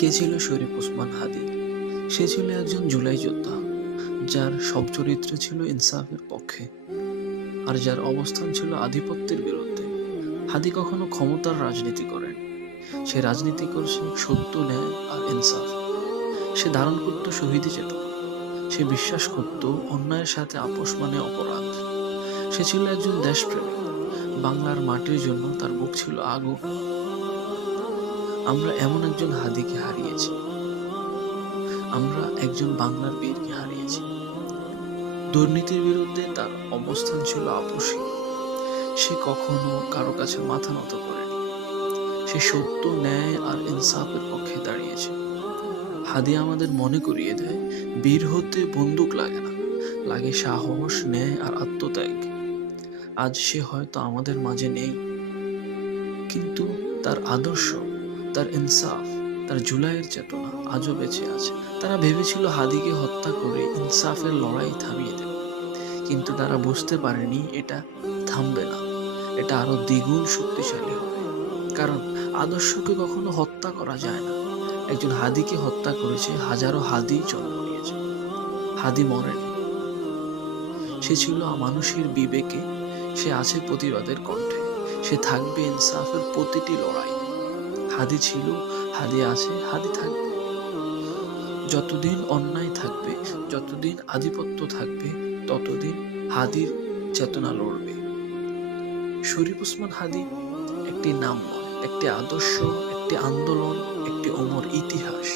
কে ছিল শরীফ ওসমান হাদি? সে ছিল একজন জুলাই যোদ্ধা, যার সব চরিত্র ছিল ইনসাফের পক্ষে আর যার অবস্থান ছিল আধিপত্যের বিরুদ্ধে। হাদি কখনো ক্ষমতার রাজনীতি করেন, সে রাজনীতি করছে সত্য, ন্যায় আর ইনসাফ। সে ধারণ করত শহীদি চেতনা, সে বিশ্বাস করত অন্যায়ের সাথে আপোষ মানে অপরাধ। সে ছিল একজন দেশপ্রেমিক, বাংলার মাটির জন্য তার বুক ছিল আগুন। আমরা এমন একজন হাদিকে হারিয়েছি, আমরা একজন বাংলার বীরকে হারিয়েছি। দুর্নীতির বিরুদ্ধে তার অবস্থান ছিল আপোষহীন, সে কখনো কারো কাছে মাথা নত করেনি। সে সত্য, ন্যায় আর ইনসাফের পক্ষে দাঁড়িয়েছে। হাদি আমাদের মনে করিয়ে দেয়, বীর হতে বন্দুক লাগে না, লাগে সাহস, ন্যায় আর আত্মত্যাগ। আজ সে হয়তো আমাদের মাঝে নেই, কিন্তু তার আদর্শ, তার ইনসাফ, তার জুলাইয়ের চেতনা আজও বেঁচে আছে। তারা ভেবেছিল হাদিকে হত্যা করে ইনসাফের লড়াই থামিয়ে দেবে, কিন্তু তারা বুঝতে পারেনি এটা থামবে না, এটা আরো দ্বিগুণ শক্তিশালী হবে। কারণ আদর্শকে কখনো হত্যা করা যায় না। একজন হাদিকে হত্যা করেছে হাজারো হাদি জন্ম নিয়েছে। হাদি মরেনি, সে ছিল মানুষের বিবেকে, সে আছে প্রতিবাদের কণ্ঠে, সে থাকবে ইনসাফের প্রতিটি লড়াই। হাদি ছিল, হাদি আছে, হাদি থাকবে। যতদিন অন্যায় থাকবে, যতদিন আধিপত্য থাকবে, ততদিন হাদির চেতনা লড়বে। শরীফ ওসমান হাদি একটি নাম নয়, একটি আদর্শ, একটি আন্দোলন, একটি অমর ইতিহাস।